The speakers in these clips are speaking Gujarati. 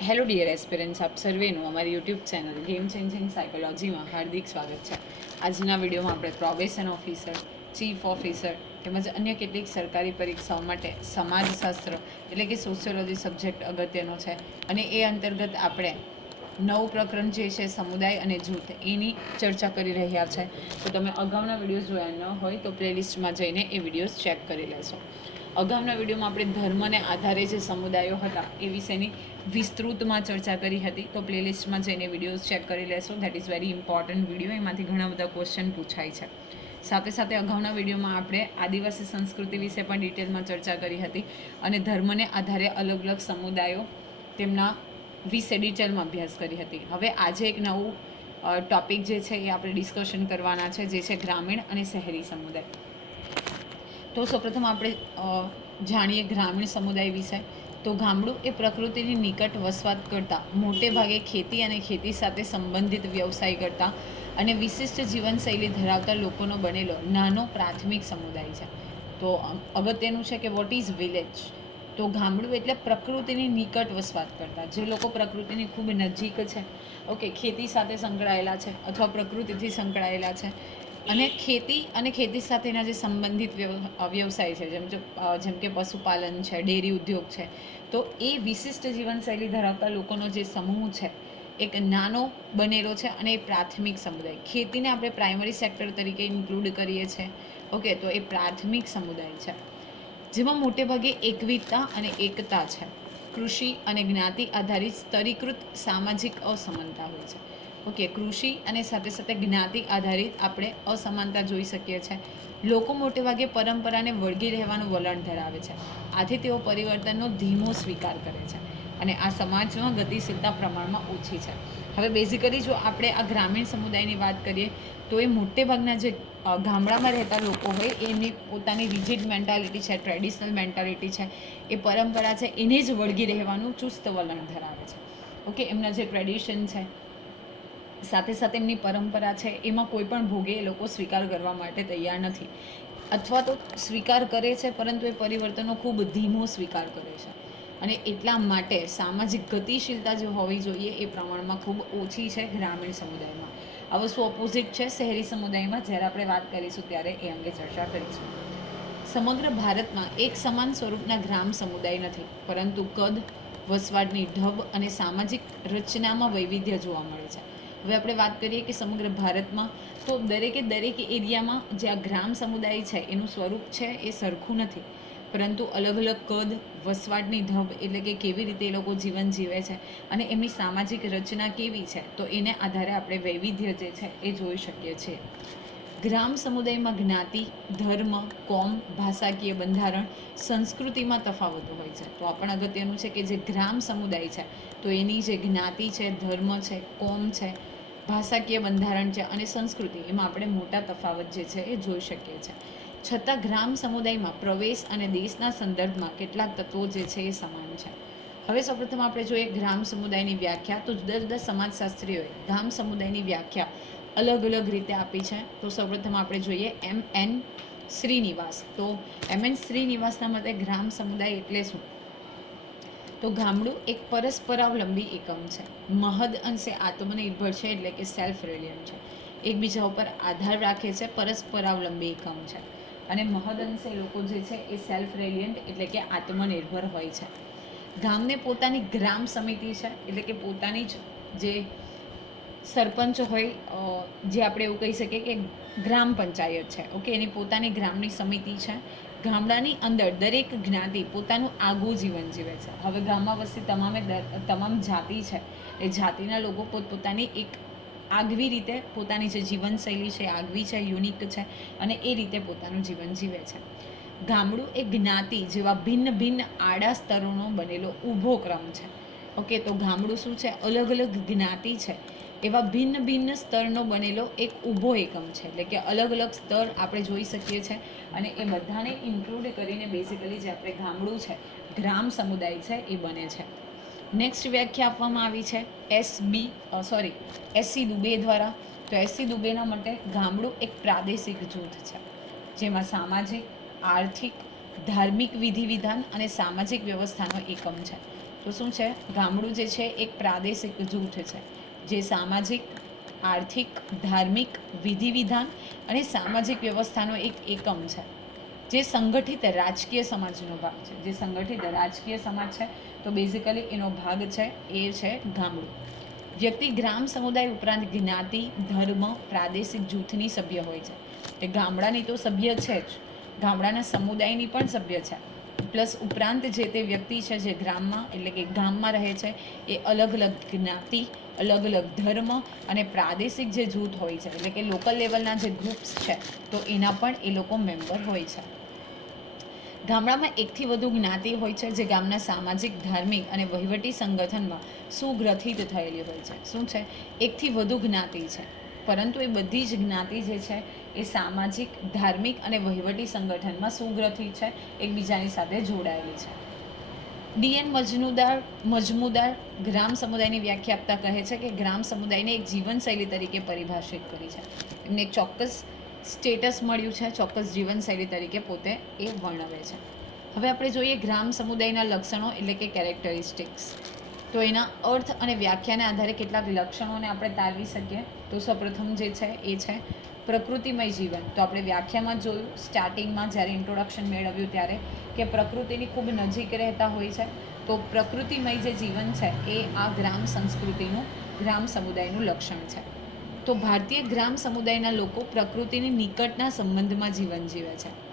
હેલો ડિયર એસ્પિરન્સ આપ સર્વેનું અમારી યુટ્યુબ ચેનલ ગેમ ચેન્જિંગ સાયકોલોજીમાં હાર્દિક સ્વાગત છે. આજના વિડીયોમાં આપણે પ્રોબેશન ઓફિસર ચીફ ઓફિસર તેમજ અન્ય કેટલીક સરકારી પરીક્ષાઓ માટે સમાજશાસ્ત્ર એટલે કે સોશિયોલોજી સબ્જેક્ટ અગત્યનો છે અને એ અંતર્ગત આપણે નવું પ્રકરણ જે છે સમુદાય અને જૂથ એની ચર્ચા કરી રહ્યા છે. તો તમે અગાઉના વિડીયોઝ જોયા ન હોય તો પ્લેલિસ્ટમાં જઈને એ વિડીયોઝ ચેક કરી લેશો. અગાઉના વિડીયોમાં આપણે ધર્મને આધારે જે સમુદાયો હતા એ વિશેની વિસ્તૃતમાં ચર્ચા કરી હતી. તો પ્લેલિસ્ટમાં જઈને વિડીયોઝ ચેક કરી લેશો. That is very important video એમાંથી ઘણા બધા ક્વેશ્ચન પૂછાય છે. સાથે સાથે અગાઉના વિડીયોમાં આપણે આદિવાસી સંસ્કૃતિ વિશે પણ ડિટેલમાં ચર્ચા કરી હતી અને ધર્મને આધારે અલગ અલગ સમુદાયો તેમના વિશે ડિટેલમાં અભ્યાસ કરી હતી. હવે આજે એક નવું ટોપિક જે છે એ આપણે ડિસ્કશન કરવાના છે, જે છે ગ્રામીણ અને શહેરી સમુદાય. તો સૌપ્રથમ આપણે જાણીએ ગ્રામીણ સમુદાય વિશે. તો ગામડું એ પ્રકૃતિની નિકટ વસવાટ કરતા, મોટે ભાગે ખેતી અને ખેતી સાથે સંબંધિત વ્યવસાય કરતા અને વિશિષ્ટ જીવનશૈલી ધરાવતા લોકોનો બનેલો નાનો પ્રાથમિક સમુદાય છે. તો અગત્યનું છે કે વોટ ઇઝ વિલેજ તો ગામડું એટલે પ્રકૃતિની નિકટ વસવાટ કરતા. જે લોકો પ્રકૃતિની ખૂબ નજીક છે, ઓકે, ખેતી સાથે સંકળાયેલા છે અથવા પ્રકૃતિથી સંકળાયેલા છે અને ખેતી અને ખેતી સાથેના જે સંબંધિત વ્યવસાય છે, જેમ જેમ કે પશુપાલન છે, ડેરી ઉદ્યોગ છે, તો એ વિશિષ્ટ જીવનશૈલી ધરાવતા લોકોનો જે સમૂહ છે, એક નાનો બનેલો છે અને એ પ્રાથમિક સમુદાય. ખેતીને આપણે પ્રાઇમરી સેક્ટર તરીકે ઇન્ક્લુડ કરીએ છીએ ઓકે, તો એ પ્રાથમિક સમુદાય છે. જેમાં મોટે ભાગે એકવિધતા અને એકતા છે. કૃષિ અને જ્ઞાતિ આધારિત સ્તરીકૃત સામાજિક અસમાનતા હોય છે. ઓકે, કૃષિ અને સાથે સાથે જ્ઞાતિ આધારિત આપણે અસમાનતા જોઈ શકીએ છીએ. લોકો મોટે ભાગે પરંપરાને વળગી રહેવાનું વલણ ધરાવે છે. આથી તેઓ પરિવર્તનનો ધીમો સ્વીકાર કરે છે અને આ સમાજમાં ગતિશીલતા પ્રમાણમાં ઓછી છે. હવે બેઝિકલી જો આપણે આ ગ્રામીણ સમુદાયની વાત કરીએ, તો એ મોટે ભાગના જે ગામડામાં રહેતા લોકો હોય, એની પોતાની રિજિડ મેન્ટાલિટી છે ટ્રેડિશનલ મેન્ટાલિટી છે, એ પરંપરા છે, એને જ વળગી રહેવાનું ચુસ્ત વલણ ધરાવે છે. ઓકે, એમના જે ટ્રેડિશન છે સાથે સાથે એમની પરંપરા છે, એમાં કોઈ પણ ભોગે એ લોકો સ્વીકાર કરવા માટે તૈયાર નથી. અથવા તો સ્વીકાર કરે છે, પરંતુ એ પરિવર્તનનો ખૂબ ધીમો સ્વીકાર કરે છે. અને એટલા માટે સામાજિક ગતિશીલતા જે હોવી જોઈએ એ પ્રમાણમાં ખૂબ ઓછી છે ગ્રામીણ સમુદાયમાં. આ વસ્તુ ઓપોઝિટ છે શહેરી સમુદાયમાં, જ્યારે આપણે વાત કરીશું ત્યારે એ અંગે ચર્ચા કરીશું. સમગ્ર ભારતમાં એક સમાન સ્વરૂપના ગ્રામ સમુદાય નથી, પરંતુ કદ, વસવાટની ઢબ અને સામાજિક રચનામાં વૈવિધ્ય જોવા મળે છે. હવે આપણે વાત કરીએ કે સમગ્ર ભારતમાં, તો દરેકે દરેક એરિયામાં જે આ ગ્રામ સમુદાય છે, એનું સ્વરૂપ છે, એ સરખું નથી. પરંતુ અલગ અલગ કદ, વસવાટની ઢબ એટલે કે કેવી રીતે એ લોકો જીવન જીવે છે અને એમની સામાજિક રચના કેવી છે, તો એને આધારે આપણે વૈવિધ્ય જે છે, એ જોઈ શકીએ છીએ. ગ્રામ સમુદાયમાં જ્ઞાતિ, ધર્મ, કોમ, ભાષાકીય બંધારણ, સંસ્કૃતિમાં તફાવતો હોય છે. તો પણ અગત્યનું છે કે જે ગ્રામ સમુદાય છે, તો એની જે જ્ઞાતિ છે, ધર્મ છે, કોમ છે ભાષાકીય બંધારણ છે અને સંસ્કૃતિ, એમાં આપણે મોટા તફાવત જે છે એ જોઈ શકીએ છીએ. છતાં ગ્રામ સમુદાયમાં પ્રવેશ અને દેશના સંદર્ભમાં કેટલાક તત્વો જે છે એ સમાન છે. હવે સૌપ્રથમ આપણે જોઈએ ગ્રામ સમુદાયની વ્યાખ્યા. તો જુદા જુદા સમાજશાસ્ત્રીઓએ ગ્રામ સમુદાયની વ્યાખ્યા અલગ અલગ રીતે આપી છે. તો સૌપ્રથમ આપણે જોઈએ એમ એન શ્રીનિવાસ. તો એમ એન શ્રીનિવાસના મતે ગ્રામ સમુદાય એટલે શું? તો ગામડું એક પરસ્પરાવલંબી એકમ છે. મહદ અંશે આત્મનિર્ભર છે એટલે કે સેલ્ફ રિલિયન્ટ છે. એકબીજા ઉપર આધાર રાખે છે, પરસ્પરાવલંબી એકમ છે. અને મહદ અંશે લોકો જે છે એ સેલ્ફ રેલિયન્ટ એટલે કે આત્મનિર્ભર હોય છે. ગામને પોતાની ગ્રામ સમિતિ છે, એટલે કે પોતાની જ જે સરપંચ હોય જે આપણે એવું કહી શકીએ કે ગ્રામ પંચાયત છે. ઓકે, એની પોતાની ગ્રામની સમિતિ છે. ગામડાની અંદર દરેક જ્ઞાતિ પોતાનું આગવું જીવન જીવે છે. હવે ગામમાં વસતી તમામે તમામ જાતિ છે, એ જાતિના લોકો પોતપોતાની એક આગવી રીતે પોતાની જે જીવનશૈલી છે, આગવી છે, યુનિક છે અને એ રીતે પોતાનું જીવન જીવે છે. ગામડું એ જ્ઞાતિ જેવા ભિન્ન ભિન્ન આડા સ્તરોનો બનેલો ઊભો ક્રમ છે. ઓકે, તો ગામડું શું છે? અલગ અલગ જ્ઞાતિ છે. એવા ભિન્ન ભિન્ન સ્તરનો બનેલો એક ઊભો એકમ છે, એટલે કે અલગ અલગ સ્તર આપણે જોઈ શકીએ છીએ અને એ બધાને ઇન્ક્લુડ કરીને બેઝિકલી જે આપણે ગામડું છે, ગ્રામ સમુદાય છે, એ બને છે. નેક્સ્ટ વ્યાખ્યા આપવામાં આવી છે S B sorry SC Dubey દ્વારા. તો એસસી દુબેના માટે ગામડું એક પ્રાદેશિક જૂથ છે, જેમાં સામાજિક, આર્થિક, ધાર્મિક વિધિ વિધાન અને સામાજિક વ્યવસ્થાનો એકમ છે. તો શું છે? ગામડું જે છે એક પ્રાદેશિક જૂથ છે. જે સામાજિક, આર્થિક, ધાર્મિક વિધિ વિધાન અને સામાજિક વ્યવસ્થાનો એક એકમ છે. જે સંગઠિત રાજકીય સમાજનો ભાગ છે. જે સંગઠિત રાજકીય સમાજ છે, તો બેઝિકલી એનો ભાગ છે, એ છે ગામડું. વ્યક્તિ ગ્રામ સમુદાય ઉપરાંત જ્ઞાતિ, ધર્મ, પ્રાદેશિક જૂથની સભ્ય હોય છે. એ ગામડાની તો સભ્ય છે જ. ગામડાના સમુદાયની પણ સભ્ય છે. પ્લસ ઉપરાંત જે તે વ્યક્તિ છે જે ગ્રામમાં, એટલે કે ગામમાં રહે છે, એ અલગ અલગ જ્ઞાતિ, અલગ અલગ ધર્મ અને પ્રાદેશિક જે જૂથ હોય છે, એટલે કે લોકલ લેવલના જે ગ્રુપ્સ છે, તો એના પણ એ લોકો મેમ્બર હોય છે. ગામડામાં એકથી વધુ જ્ઞાતિ હોય છે, જે ગામના સામાજિક, ધાર્મિક અને વહીવટી સંગઠનમાં સુગ્રથિત થયેલી હોય છે. શું છે? એકથી વધુ જ્ઞાતિ છે. પરંતુ એ બધી જ જ્ઞાતિ જે છે એ સામાજિક, ધાર્મિક અને વહીવટી સંગઠનમાં સુગ્રથી છે, એકબીજાની સાથે જોડાયેલી છે. ડીએન મજમુદાર મજમુદાર ગ્રામ સમુદાયની વ્યાખ્યા આપતા કહે છે કે ગ્રામ સમુદાયને એક જીવનશૈલી તરીકે પરિભાષિત કરી છે. એમને એક ચોક્કસ સ્ટેટસ મળ્યું છે, ચોક્કસ જીવનશૈલી તરીકે પોતે એ વર્ણવે છે. હવે આપણે જોઈએ ગ્રામ સમુદાયના લક્ષણો એટલે કે કેરેક્ટરિસ્ટિક્સ તો એના અર્થ અને વ્યાખ્યાને આધારે કેટલાક લક્ષણોને આપણે તારવી શકીએ. તો સૌપ્રથમ જે છે, એ છે પ્રકૃતિમય જીવન. તો આપણે વ્યાખ્યામાં જોયું સ્ટાર્ટિંગમાં જ્યારે ઇન્ટ્રોડક્શન મેળવ્યું ત્યારે કે પ્રકૃતિની ખૂબ નજીક રહેતા હોય છે, તો પ્રકૃતિમય જે જીવન છે એ આ ગ્રામ સંસ્કૃતિનું, ગ્રામ સમુદાયનું લક્ષણ છે. તો ભારતીય ગ્રામ સમુદાયના લોકો પ્રકૃતિની નિકટના સંબંધમાં જીવન જીવે છે.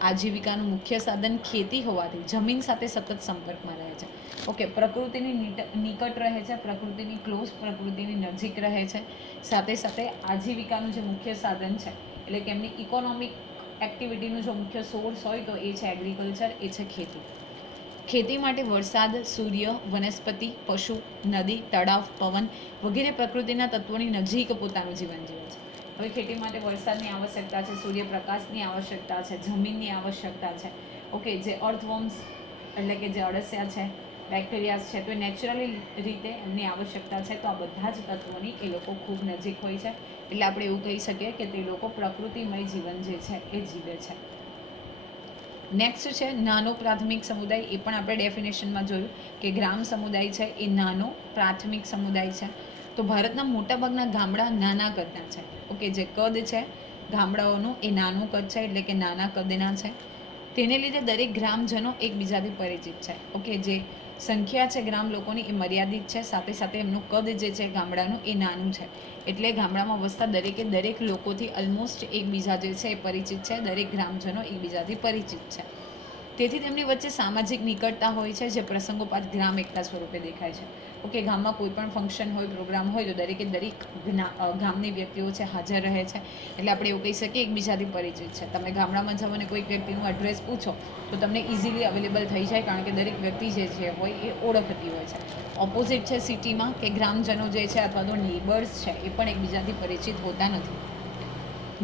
આજીવિકાનું મુખ્ય સાધન ખેતી હોવાથી જમીન સાથે સતત સંપર્કમાં રહે છે. ઓકે, પ્રકૃતિની નિકટ રહે છે, પ્રકૃતિની ક્લોઝ, પ્રકૃતિની નજીક રહે છે. સાથે સાથે આજીવિકાનું જે મુખ્ય સાધન છે, એટલે કે એમની ઇકોનોમિક એક્ટિવિટીનું જો મુખ્ય સોર્સ હોય તો એ છે એગ્રીકલ્ચર એ છે ખેતી. ખેતી માટે વરસાદ, સૂર્ય, વનસ્પતિ, પશુ, નદી, તળાવ, પવન વગેરે પ્રકૃતિના તત્વોની નજીક પોતાનું જીવન જીવે છે. હવે ખેતી માટે વરસાદની આવશ્યકતા છે, સૂર્યપ્રકાશની આવશ્યકતા છે, જમીનની આવશ્યકતા છે. ઓકે, જે અર્થવોર્મ્સ એટલે કે જે અળસિયા છે, બેક્ટેરિયાસ છે, તો નેચરલી રીતે એમની આવશ્યકતા છે. તો આ બધા જ તત્વોની એ લોકો ખૂબ નજીક હોય છે. એટલે આપણે એવું કહી શકીએ કે તે લોકો પ્રકૃતિમય જીવન જે છે, એ જીવે છે. નેક્સ્ટ છે, નાનો પ્રાથમિક સમુદાય. એ પણ આપણે ડેફિનેશનમાં જોયું કે ગ્રામ સમુદાય છે, એ નાનો પ્રાથમિક સમુદાય છે. તો ભારતના મોટાભાગના ગામડા નાના કદના છે. ઓકે જે કદ છે, ગામડાઓનું એ નાનું કદ છે, એટલે કે નાના કદના છે. તેને લીધે દરેક ગ્રામજનો એકબીજાથી પરિચિત છે. ઓકે, જે સંખ્યા છે ગ્રામ લોકોની એ મર્યાદિત છે, સાથે સાથે એમનું કદ જે છે ગામડાનું એ નાનું છે. એટલે ગામડામાં વસતા દરેકે દરેક લોકોથી ઓલમોસ્ટ એકબીજા જે છે એ પરિચિત છે, દરેક ગ્રામજનો એકબીજાથી પરિચિત છે. તેથી તેમની વચ્ચે સામાજિક નિકટતા હોય છે, જે પ્રસંગોપાત ગ્રામ એકતા સ્વરૂપે દેખાય છે. ઓકે, ગામમાં કોઈ પણ ફંક્શન હોય પ્રોગ્રામ હોય, તો દરેકે દરેક ગામની વ્યક્તિઓ છે, હાજર રહે છે. એટલે આપણે એવું કહી શકીએ, એકબીજાથી પરિચિત છે. તમે ગામડામાં જાઓ અને કોઈક વ્યક્તિનું એડ્રેસ પૂછો, તો તમને ઇઝીલી અવેલેબલ થઈ જાય, કારણ કે દરેક વ્યક્તિ જે છે, હોય એ ઓળખતી હોય છે. ઓપોઝિટ છે સિટીમાં કે ગ્રામજનો જે છે, અથવા તો નેબર્સ છે, એ પણ એકબીજાથી પરિચિત હોતા નથી.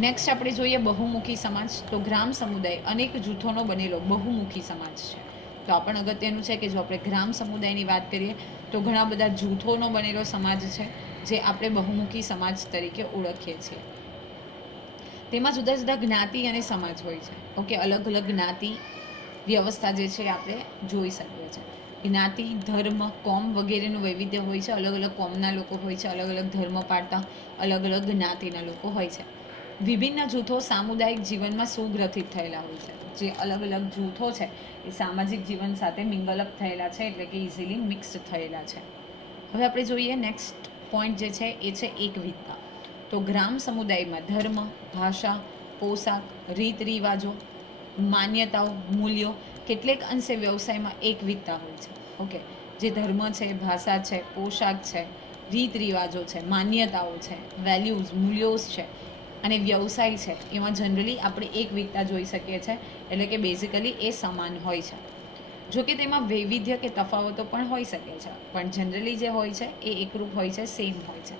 નેક્સ્ટ આપણે જોઈએ બહુમુખી સમાજ. તો ગ્રામ સમુદાય અનેક જૂથોનો બનેલો બહુમુખી સમાજ છે. તો આ પણ અગત્યનું છે કે જો આપણે ગ્રામ સમુદાયની વાત કરીએ તો ઘણા બધા જૂથોનો બનેલો સમાજ છે, જે આપણે બહુમુખી સમાજ તરીકે ઓળખીએ છીએ. તેમાં જુદા જુદા જ્ઞાતિ અને સમાજ હોય છે. ઓકે, અલગ અલગ જ્ઞાતિ વ્યવસ્થા જે છે આપણે જોઈ શકીએ છીએ. જ્ઞાતિ, ધર્મ, કોમ વગેરેનું વૈવિધ્ય હોય છે. અલગ અલગ કોમના લોકો હોય છે, અલગ અલગ ધર્મ પાળતા અલગ અલગ જ્ઞાતિના લોકો હોય છે. વિભિન્ન જૂથો સામુદાયિક જીવનમાં સુગ્રથિત થયેલા હોય છે. જે અલગ અલગ જૂથો છે, એ સામાજિક જીવન સાથે મિંગલઅપ થયેલા છે એટલે કે ઇઝીલી મિક્સ થયેલા છે. હવે આપણે જોઈએ નેક્સ્ટ પોઈન્ટ જે છે, એ છે એકવિધતા. તો ગ્રામ સમુદાયમાં ધર્મ, ભાષા, પોશાક, રીત રિવાજો, માન્યતાઓ, મૂલ્યો, કેટલેક અંશે વ્યવસાયમાં એકવિધતા હોય છે. ઓકે, જે ધર્મ છે, ભાષા છે, પોશાક છે, રીત રિવાજો છે, માન્યતાઓ છે વેલ્યુઝ મૂલ્યોસ છે અને વ્યવસાય છે, એમાં જનરલી આપણે એકવિધતા જોઈ શકીએ છીએ એટલે કે બેઝિકલી એ સમાન હોય છે. જો કે તેમાં વૈવિધ્ય કે તફાવતો પણ હોઈ શકે છે, પણ જનરલી જે હોય છે, એ એકરૂપ હોય છે સેમ હોય છે.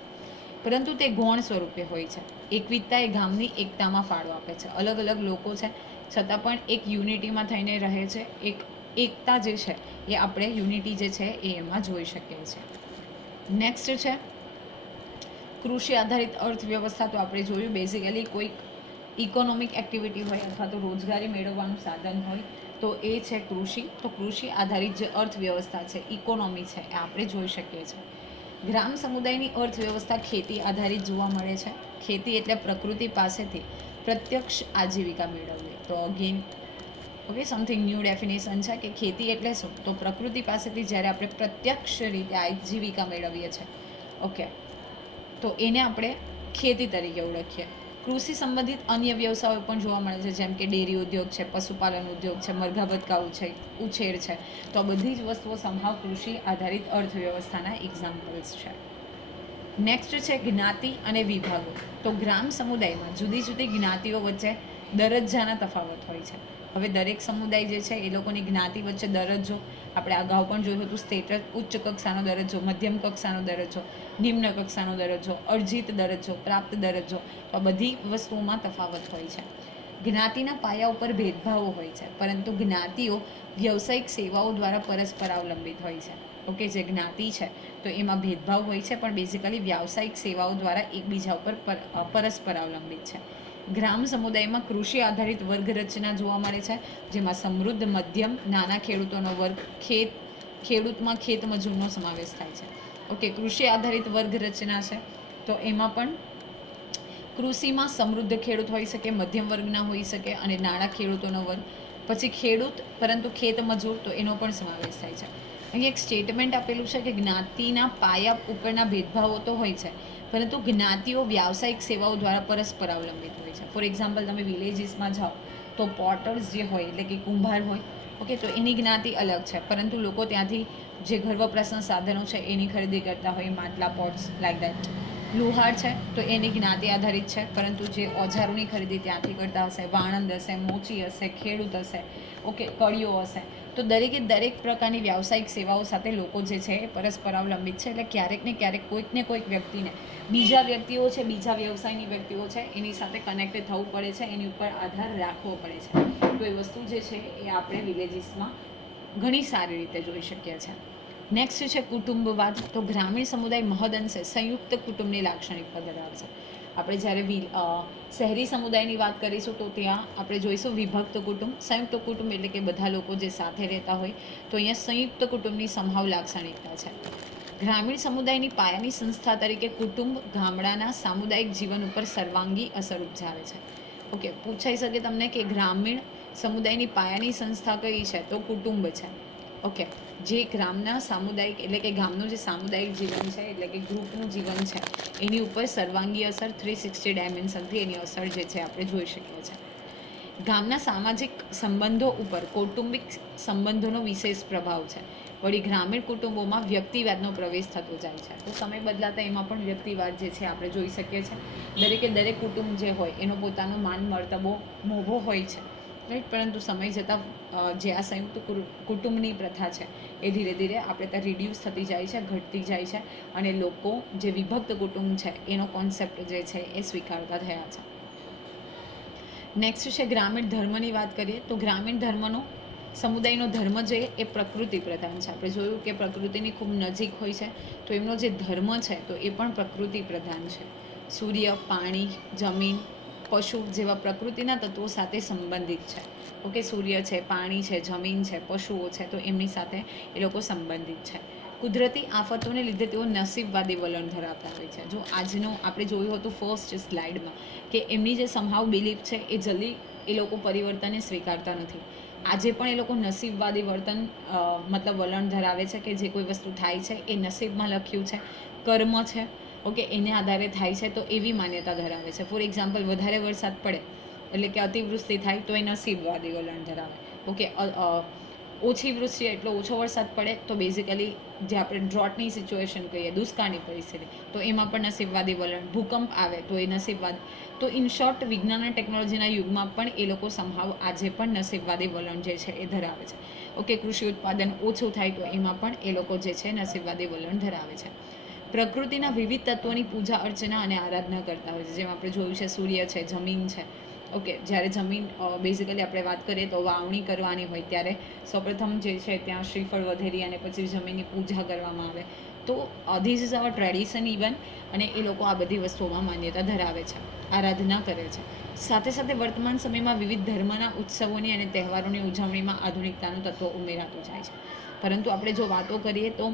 પરંતુ તે ગૌણ સ્વરૂપે હોય છે. એકવિધતા એ ગામની એકતામાં ફાળો આપે છે. અલગ અલગ લોકો છે, છતાં પણ એક યુનિટીમાં થઈને રહે છે, એક એકતા જે છે, એ આપણે યુનિટી જે છે, એ એમાં જોઈ શકીએ છીએ. નેક્સ્ટ છે કૃષિ આધારિત અર્થવ્યવસ્થા તો આપણે જોયું. બેઝિકલી કોઈક ઇકોનોમિક એક્ટિવિટી હોય અથવા તો રોજગારી મેળવવાનું સાધન હોય તો એ છે કૃષિ. તો કૃષિ આધારિત જે અર્થવ્યવસ્થા છે ઇકોનોમી છે, એ આપણે જોઈ શકીએ છીએ. ગ્રામ સમુદાયની અર્થવ્યવસ્થા ખેતી આધારિત જોવા મળે છે. ખેતી એટલે પ્રકૃતિ પાસેથી પ્રત્યક્ષ આજીવિકા મેળવવી. તો again okay something new definition છે કે ખેતી એટલે શું? તો પ્રકૃતિ પાસેથી જ્યારે આપણે પ્રત્યક્ષ રીતે આજીવિકા મેળવીએ છીએ. ઓકે તો એને આપણે ખેતી તરીકે ઓળખીએ. કૃષિ સંબંધિત અન્ય વ્યવસાયો પણ જોવા મળે છે, જેમ કે ડેરી ઉદ્યોગ છે, પશુપાલન ઉદ્યોગ છે મરઘાબતકાઉ છે, ઉછેર છે. તો આ બધી જ વસ્તુઓ સંભાવ કૃષિ આધારિત અર્થવ્યવસ્થાના એક્ઝામ્પલ્સ છે. નેક્સ્ટ છે જ્ઞાતિ અને વિભાગો. તો ગ્રામ સમુદાયમાં જુદી જુદી જ્ઞાતિઓ વચ્ચે દરજ્જાના તફાવત હોય છે. હવે દરેક સમુદાય જે છે એ લોકોની જ્ઞાતિ વચ્ચે દરજ્જો. આપણે અગાઉ પણ જોયું હતું સ્ટેટસ ઉચ્ચ કક્ષાનો દરજ્જો, મધ્યમ કક્ષાનો દરજ્જો, નિમ્ન કક્ષાનો દરજ્જો, અર્જિત દરજ્જો, પ્રાપ્ત દરજ્જો. આ બધી વસ્તુઓમાં તફાવત હોય છે. જ્ઞાતિના પાયા ઉપર ભેદભાવો હોય છે, પરંતુ જ્ઞાતિઓ વ્યવસાયિક સેવાઓ દ્વારા પરસ્પર અવલંબિત હોય છે. ઓકે, જે જ્ઞાતિ છે, તો એમાં ભેદભાવ હોય છે, પણ બેઝિકલી વ્યાવસાયિક સેવાઓ દ્વારા એકબીજા ઉપર પર પરસ્પર અવલંબિત છે. ગ્રામ સમુદાયમાં કૃષિ આધારિત વર્ગ રચના જોવા મળે છે, જેમાં સમૃદ્ધ, મધ્યમ, નાના ખેડૂતોનો વર્ગ, ખેત, ખેડૂતમાં ખેત મજૂરનો સમાવેશ થાય છે. ઓકે, કૃષિ આધારિત વર્ગ રચના છે. તો એમાં પણ કૃષિમાં સમૃદ્ધ ખેડૂત હોઈ શકે, મધ્યમ વર્ગના હોઈ શકે અને નાના ખેડૂતોનો વર્ગ. પછી ખેડૂત, પરંતુ ખેત મજૂર, તો એનો પણ સમાવેશ થાય છે. અહીં એક સ્ટેટમેન્ટ આપેલું છે કે જ્ઞાતિના પાયા ઉપરના ભેદભાવો તો હોય છે, પરંતુ જ્ઞાતિઓ વ્યાવસાયિક સેવાઓ દ્વારા પરસ્પર અવલંબિત હોય છે. ફોર એક્ઝામ્પલ તમે વિલેજીસમાં જાઓ, તો પોટર્સ જે હોય, એટલે કે કુંભાર હોય ઓકે તો એની જ્ઞાતિ અલગ છે. પરંતુ લોકો ત્યાંથી જે ઘર વપરાશના સાધનો છે, એની ખરીદી કરતા હોય, માટલા પોટ્સ લાઈક દેટ લુહાર છે, તો એની જ્ઞાતિ આધારિત છે, પરંતુ જે ઓજારોની ખરીદી ત્યાંથી કરતા હશે, વાણંદ હશે, મોચી હશે, ખેડૂત હશે ઓકે કળીઓ હશે તો દરેકે દરેક પ્રકારની વ્યાવસાયિક સેવાઓ સાથે લોકો જે છે એ પરસ્પર અવલંબિત છે. એટલે ક્યારેક ને ક્યારેક કોઈક ને કોઈક વ્યક્તિને બીજા વ્યક્તિઓ છે, બીજા વ્યવસાયની વ્યક્તિઓ છે, એની સાથે કનેક્ટેડ થવું પડે છે, એની ઉપર આધાર રાખવો પડે છે. તો એ વસ્તુ જે છે એ આપણે વિલેજીસમાં ઘણી સારી રીતે જોઈ શકીએ છીએ નેક્સ્ટ છે કુટુંબવાદ. તો ગ્રામીણ સમુદાય મહદઅંશે સંયુક્ત કુટુંબની લાક્ષણિકતા ધરાવે છે. આપણે જ્યારે શહેરી સમુદાયની વાત કરીશું તો ત્યાં આપણે જોઈશું વિભક્ત કુટુંબ, સંયુક્ત કુટુંબ એટલે કે બધા લોકો જે સાથે રહેતા હોય, તો અહીંયા સંયુક્ત કુટુંબની સંભાવ લાક્ષણિકતા છે. ગ્રામીણ સમુદાયની પાયાની સંસ્થા તરીકે કુટુંબ ગામડાના સામુદાયિક જીવન ઉપર સર્વાંગી અસર ઉપજાવે છે. ઓકે, પૂછાઈ શકે તમને કે ગ્રામીણ સમુદાયની પાયાની સંસ્થા કઈ છે? તો કુટુંબ છે. ઓકે. જે ગ્રામના સામુદાયિક, એટલે કે ગામનું જે સામુદાયિક જીવન છે, એટલે કે ગ્રુપનું જીવન છે, એની ઉપર સર્વાંગી અસર થ્રી સિક્સટી ડાયમેન્શનથી એની અસર જે છે આપણે જોઈ શકીએ છીએ. ગામના સામાજિક સંબંધો ઉપર કૌટુંબિક સંબંધોનો વિશેષ પ્રભાવ છે. વળી ગ્રામીણ કુટુંબોમાં વ્યક્તિવાદનો પ્રવેશ થતો જાય છે. તો સમય બદલાતા એમાં પણ વ્યક્તિવાદ જે છે આપણે જોઈ શકીએ છીએ. દરેકે દરેક કુટુંબ જે હોય, એનો પોતાનો માન, મર્તબો, મોભો હોય છે. રાઈટ, પરંતુ સમય જતાં જે આ સંયુક્ત કુટુંબની પ્રથા છે, એ ધીરે ધીરે આપણે ત્યાં રિડ્યુસ થતી જાય છે, ઘટતી જાય છે અને લોકો જે વિભક્ત કુટુંબ છે, એનો કોન્સેપ્ટ જે છે, એ સ્વીકારતા થયા છે. નેક્સ્ટ છે ગ્રામીણ ધર્મની વાત કરીએ, તો ગ્રામીણ ધર્મનો, સમુદાયનો ધર્મ જે, એ પ્રકૃતિ પ્રધાન છે. આપણે જોયું કે પ્રકૃતિની ખૂબ નજીક હોય છે, તો એમનો જે ધર્મ છે, તો એ પણ પ્રકૃતિ પ્રધાન છે. સૂર્ય, પાણી, જમીન પશુ જેવા પ્રકૃતિના તત્વો સાથે સંબંધિત છે. ઓકે, સૂર્ય છે, પાણી છે, જમીન છે, પશુઓ છે, તો એમની સાથે એ લોકો સંબંધિત છે. કુદરતી આફતોને લીધે તેઓ નસીબવાદી વલણ ધરાવતા હોય છે. જો આજનો આપણે જોયું હતું ફર્સ્ટ સ્લાઇડમાં કે એમની જે સંભાવ બિલીફ છે એ જલ્દી એ લોકો પરિવર્તનને સ્વીકારતા નથી. આજે પણ એ લોકો નસીબવાદી વર્તન મતલબ વલણ ધરાવે છે કે જે કોઈ વસ્તુ થાય છે એ નસીબમાં લખ્યું છે. કર્મ છે ઓકે, એને આધારે થાય છે તો એવી માન્યતા ધરાવે છે. ફોર એક્ઝામ્પલ વધારે વરસાદ પડે એટલે કે અતિવૃષ્ટિ થાય તો એ નસીબવાદી વલણ ધરાવે. ઓકે ઓછી વૃષ્ટિ એટલો ઓછો વરસાદ પડે તો બેઝિકલી જે આપણે ડ્રોટની સિચ્યુએશન કહીએ, દુષ્કાળની પરિસ્થિતિ, તો એમાં પણ નસીબવાદી વલણ, ભૂકંપ આવે તો એ નસીબવાદ. તો ઇન શોર્ટ વિજ્ઞાન અને ટેકનોલોજીના યુગમાં પણ એ લોકો સંભાવ આજે પણ નસીબવાદી વલણ જે છે એ ધરાવે છે. ઓકે, કૃષિ ઉત્પાદન ઓછું થાય તો એમાં પણ એ લોકો જે છે નસીબવાદી વલણ ધરાવે છે. પ્રકૃતિના વિવિધ તત્વોની પૂજા, અર્ચના અને આરાધના કરતા હોય છે. જેમ આપણે જોયું છે, સૂર્ય છે, જમીન છે. ઓકે, જ્યારે જમીન બેઝિકલી આપણે વાત કરીએ તો વાવણી કરવાની હોય ત્યારે સૌપ્રથમ જે છે ત્યાં શ્રીફળ વધેરી અને પછી જમીનની પૂજા કરવામાં આવે. તો this is our tradition even અને એ લોકો આ બધી વસ્તુઓમાં માન્યતા ધરાવે છે, આરાધના કરે છે. સાથે સાથે વર્તમાન સમયમાં વિવિધ ધર્મના ઉત્સવોની અને તહેવારોની ઉજવણીમાં આધુનિકતાનું તત્વ ઉમેરાતું જાય છે. પરંતુ આપણે જો વાતો કરીએ તો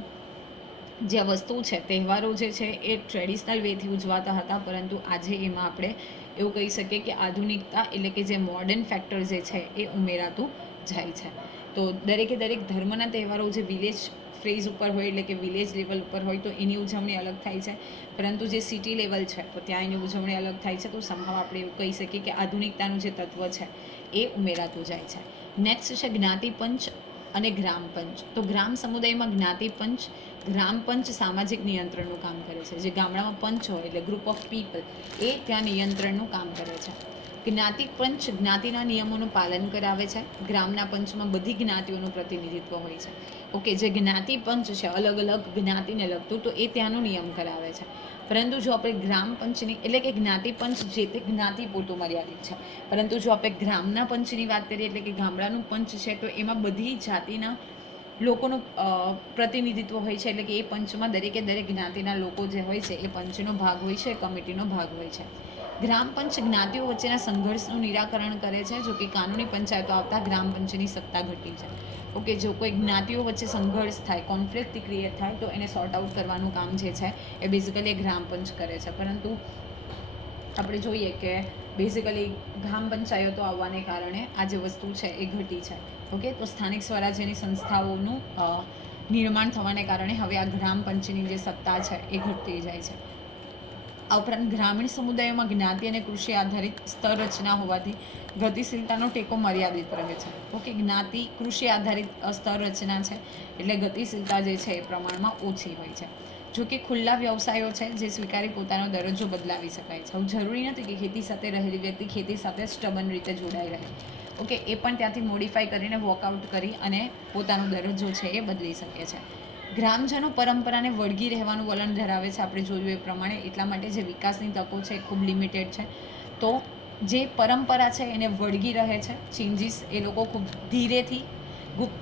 જે વસ્તુ છે, તહેવારો જે છે, એ ટ્રેડિશનલ વેથી ઉજવાતા હતા, પરંતુ આજે એમાં આપણે એવું કહી શકીએ કે આધુનિકતા એટલે કે જે મોડર્ન ફેક્ટર જે છે, એ ઉમેરાતું જાય છે. તો દરેકે દરેક ધર્મના તહેવારો જે વિલેજ ફ્રેઝ ઉપર હોય એટલે કે વિલેજ લેવલ ઉપર હોય તો એની ઉજવણી અલગ થાય છે. પરંતુ જે સિટી લેવલ છે, તો ત્યાં એની ઉજવણી અલગ થાય છે. તો સંભવ આપણે એવું કહી શકીએ કે આધુનિકતાનું જે તત્વ છે, એ ઉમેરાતું જાય છે. નેક્સ્ટ છે જ્ઞાતિ પંચ અને ગ્રામ પંચ. તો ગ્રામ સમુદાયમાં જ્ઞાતિ પંચ ગ્રામ પંચ સામાજિક નિયંત્રણનું કામ કરે છે. જે ગામડામાં પંચ હોય એટલે ગ્રુપ ઓફ પીપલ એ ત્યાં નિયંત્રણનું કામ કરે છે. જ્ઞાતિ પંચ જ્ઞાતિના નિયમોનું પાલન કરાવે છે. ગ્રામના પંચમાં બધી જ્ઞાતિઓનું પ્રતિનિધિત્વ હોય છે. ઓકે, જે જ્ઞાતિ પંચ છે, અલગ અલગ જ્ઞાતિને લગતું, તો એ ત્યાંનો નિયમ કરાવે છે. પરંતુ જો આપણે ગ્રામ પંચની, એટલે કે જ્ઞાતિ પંચ જે તે જ્ઞાતિ પૂરતું મર્યાદિત છે. પરંતુ જો આપણે ગ્રામના પંચની વાત કરીએ, એટલે કે ગામડાનું પંચ છે, તો એમાં બધી જાતિના લોકોનું પ્રતિનિધિત્વ હોય છે, એટલે કે એ પંચમાં દરેકે દરેક જ્ઞાતિના લોકો જે હોય છે, એ પંચનો ભાગ હોય છે, કમિટીનો ભાગ હોય છે. ગ્રામ પંચ જ્ઞાતિઓ વચ્ચેના સંઘર્ષનું નિરાકરણ કરે છે. જો કે કાનૂની પંચાયતો આવતા ગ્રામ પંચની સત્તા ઘટી છે. ઓકે, જો કોઈ જ્ઞાતિઓ વચ્ચે સંઘર્ષ થાય કોન્ફ્લિક્ટ ક્રિએટ થાય, તો એને સોર્ટ આઉટ કરવાનું કામ જે છે, એ બેઝિકલી ગ્રામ પંચ કરે છે. પરંતુ આપણે જોઈએ કે બેઝિકલી ગ્રામ પંચાયતો આવવાને કારણે આ જે વસ્તુ છે, એ ઘટી છે. ઓકે, તો સ્થાનિક સ્વરાજ્યની સંસ્થાઓનું નિર્માણ થવાને કારણે હવે આ ગ્રામ પંચની જે સત્તા છે, એ ઘટતી જાય છે. આ ઉપરાંત ગ્રામીણ સમુદાયોમાં જ્ઞાતિ અને કૃષિ આધારિત સ્તર રચના હોવાથી ગતિશીલતાનો ટેકો મર્યાદિત રહે છે. ઓકે, જ્ઞાતિ, કૃષિ આધારિત સ્તર રચના છે, એટલે ગતિશીલતા જે છે એ પ્રમાણમાં ઓછી હોય છે. જો કે ખુલ્લા વ્યવસાયો છે જે સ્વીકારી પોતાનો દરજ્જો બદલાવી શકાય છે. જરૂરી નથી કે ખેતી સાથે રહેલી વ્યક્તિ ખેતી સાથે સ્ટબન રીતે જોડાઈ રહે. ઓકે, એ પણ ત્યાંથી મોડિફાઈ કરીને વોકઆઉટ કરી અને પોતાનો દરજ્જો છે એ બદલી શકે છે. ગ્રામજનો પરંપરાને વળગી રહેવાનું વલણ ધરાવે છે, આપણે જોયું એ પ્રમાણે. એટલા માટે જે વિકાસની તકો છે એ ખૂબ લિમિટેડ છે. તો જે પરંપરા છે એને વળગી રહે છે ચેન્જીસ એ લોકો ખૂબ ધીરેથી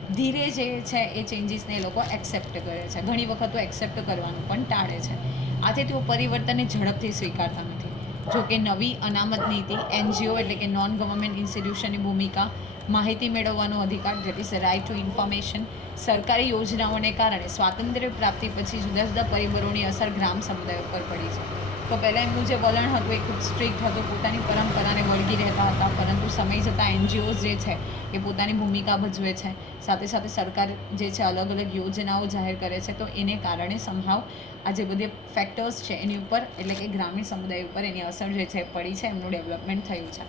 ધીરે જે છે એ ચેન્જીસને એ લોકો એક્સેપ્ટ કરે છે. ઘણી વખત તો એક્સેપ્ટ કરવાનું પણ ટાળે છે. આથી તેઓ પરિવર્તનને ઝડપથી સ્વીકારતા નથી. જો કે નવી અનામત નીતિ, એનજીઓ એટલે કે નોન ગવર્મેન્ટ ઇન્સ્ટિટ્યુશનની ભૂમિકા માહિતી મેળવવાનો અધિકાર that is right to information સરકારી યોજનાઓને કારણે સ્વાતંત્ર્ય પ્રાપ્તિ પછી જુદા જુદા પરિબળોની અસર ગ્રામ સમુદાય ઉપર પડી છે. તો પહેલાં એમનું જે વલણ હતું એ ખૂબ સ્ટ્રિક્ટ હતું, પોતાની પરંપરાને વળગી રહેતા હતા, પરંતુ સમય જતાં એનજીઓઝ જે છે એ પોતાની ભૂમિકા ભજવે છે. સાથે સાથે સરકાર જે છે અલગ અલગ યોજનાઓ જાહેર કરે છે, તો એને કારણે સંભાવ આ જે બધી ફેક્ટર્સ છે એની ઉપર, એટલે કે ગ્રામીણ સમુદાય ઉપર એની અસર જે છે પડી છે, એમનું ડેવલપમેન્ટ થયું છે.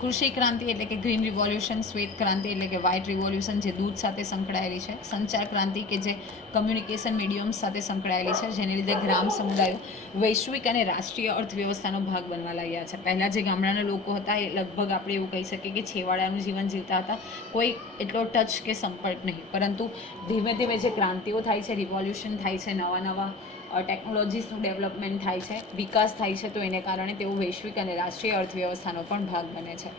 કૃષિ ક્રાંતિ એટલે કે ગ્રીન રિવોલ્યુશન શ્વેત ક્રાંતિ એટલે કે વ્હાઇટ રિવોલ્યુશન જે દૂધ સાથે સંકળાયેલી છે, સંચાર ક્રાંતિ કે જે કમ્યુનિકેશન મીડિયમ્સ સાથે સંકળાયેલી છે, જેને લીધે ગ્રામ સમુદાયો વૈશ્વિક અને રાષ્ટ્રીય અર્થવ્યવસ્થાનો ભાગ બનવા લાગ્યા છે. પહેલાં જે ગામડાના લોકો હતા એ લગભગ આપણે એવું કહી શકીએ કે છેવાડાનું જીવન જીવતા હતા. કોઈ એટલો ટચ કે સંપર્ક નહીં. પરંતુ ધીમે ધીમે જે ક્રાંતિઓ થાય છે રિવોલ્યુશન થાય છે, નવા નવા ટેકનોલોજીસનું ડેવલપમેન્ટ થાય છે, વિકાસ થાય છે, તો એને કારણે તેઓ વૈશ્વિક અને રાષ્ટ્રીય અર્થવ્યવસ્થાનો પણ ભાગ બને છે.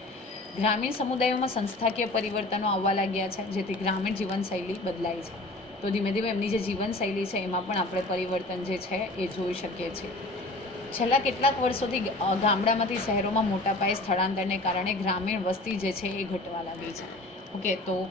ગ્રામીણ સમુદાયોમાં સંસ્થાકીય પરિવર્તનો આવવા લાગ્યા છે, જેથી ગ્રામીણ જીવનશૈલી બદલાઈ છે. તો ધીમે ધીમે એમની જે જીવનશૈલી છે, એમાં પણ આપણે પરિવર્તન જે છે, એ જોઈ શકીએ છીએ. છેલ્લા કેટલાક વર્ષોથી ગામડામાંથી શહેરોમાં મોટા પાયે સ્થળાંતરને કારણે ગ્રામીણ વસ્તી જે છે, એ ઘટવા લાગી છે. ઓકે, તો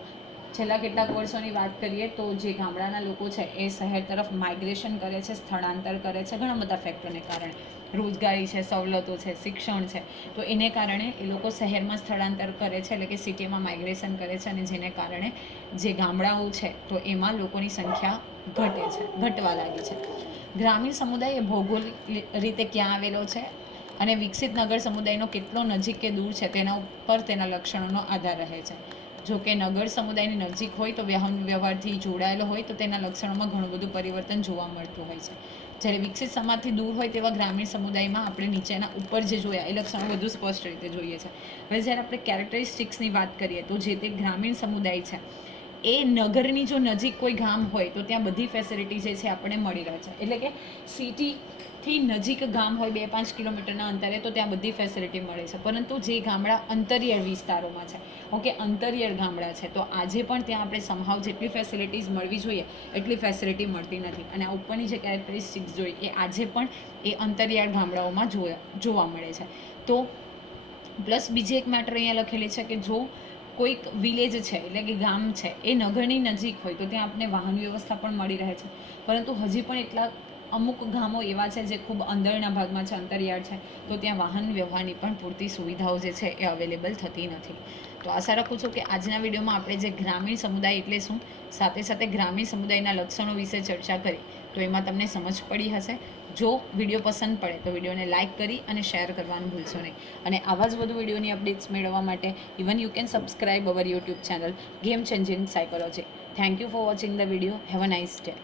છેલ્લા કેટલાક વર્ષોની વાત કરીએ તો જે ગામડાના લોકો છે એ શહેર તરફ માઇગ્રેશન કરે છે, સ્થળાંતર કરે છે, ઘણા બધા ફેક્ટરને કારણે. રોજગારી છે, સવલતો છે, શિક્ષણ છે. તો એને કારણે એ લોકો શહેરમાં સ્થળાંતર કરે છે, એટલે કે સિટીમાં માઇગ્રેશન કરે છે અને જેને કારણે જે ગામડાઓ છે, તો એમાં લોકોની સંખ્યા ઘટે છે, ઘટવા લાગી છે. ગ્રામીણ સમુદાય એ ભૌગોલિક રીતે ક્યાં આવેલો છે અને વિકસિત નગર સમુદાયનો કેટલો નજીક કે દૂર છે, તેના ઉપર તેના લક્ષણોનો આધાર રહે છે. જો કે નગર સમુદાયની નજીક હોય તો વાહન વ્યવહારથી જોડાયેલો હોય તો તેના લક્ષણોમાં ઘણું બધું પરિવર્તન જોવા મળતું હોય છે. જ્યારે વિકસિત સમાજથી દૂર હોય તેવા ગ્રામીણ સમુદાયમાં આપણે નીચેના ઉપર જે જોયા, એ લક્ષણો વધુ સ્પષ્ટ રીતે જોઈએ છે. હવે જ્યારે આપણે કેરેક્ટરિસ્ટિક્સની વાત કરીએ તો જે તે ગ્રામીણ સમુદાય છે એ નગરની જો નજીક કોઈ ગામ હોય, તો ત્યાં બધી ફેસિલિટી જે છે આપણને મળી રહે છે. એટલે કે સિટીથી નજીક ગામ હોય બે પાંચ કિલોમીટરના અંતરે, તો ત્યાં બધી ફેસિલિટી મળે છે. પરંતુ જે ગામડા અંતરિયાળ વિસ્તારોમાં છે, ઓકે, અંતરિયાળ ગામડા છે, તો આજે પણ ત્યાં આપણે સંભાવ જેટલી ફેસિલિટીઝ મળવી જોઈએ, એટલી ફેસિલિટી મળતી નથી. અને આ ઉપરની જે કેરેક્ટરિસ્ટિક્સ જોઈ, એ આજે પણ એ અંતરિયાળ ગામડાઓમાં જોવા જોવા મળે છે. તો પ્લસ બીજી એક મેટર અહીંયા લખેલી છે કે જો કોઈક વિલેજ છે, એટલે કે ગામ છે, એ નગરની નજીક હોય, તો ત્યાં આપણને વાહન વ્યવસ્થા પણ મળી રહે છે. પરંતુ હજી પણ એટલા અમુક ગામો એવા છે જે ખૂબ અંદરના ભાગમાં છે, અંતરિયાળ છે, તો ત્યાં વાહન વ્યવહારની પણ પૂરતી સુવિધાઓ જે છે, એ અવેલેબલ થતી નથી. તો આશા રાખું છું કે આજના વિડીયોમાં આપણે જે ગ્રામીણ સમુદાય એટલે શું, સાથે સાથે ગ્રામીણ સમુદાયના લક્ષણો વિશે ચર્ચા કરી, તો એમાં તમને સમજ પડી હશે. જો વીડિયો પસંદ પડે તો વિડીયોને લાઇક કરી અને શેર કરવાનું ભૂલશો નહીં. અને આવા જ વધુ વિડીયોની અપડેટ્સ મેળવવા માટે even you can subscribe our YouTube channel game changing psychology thank you for watching the video have a nice day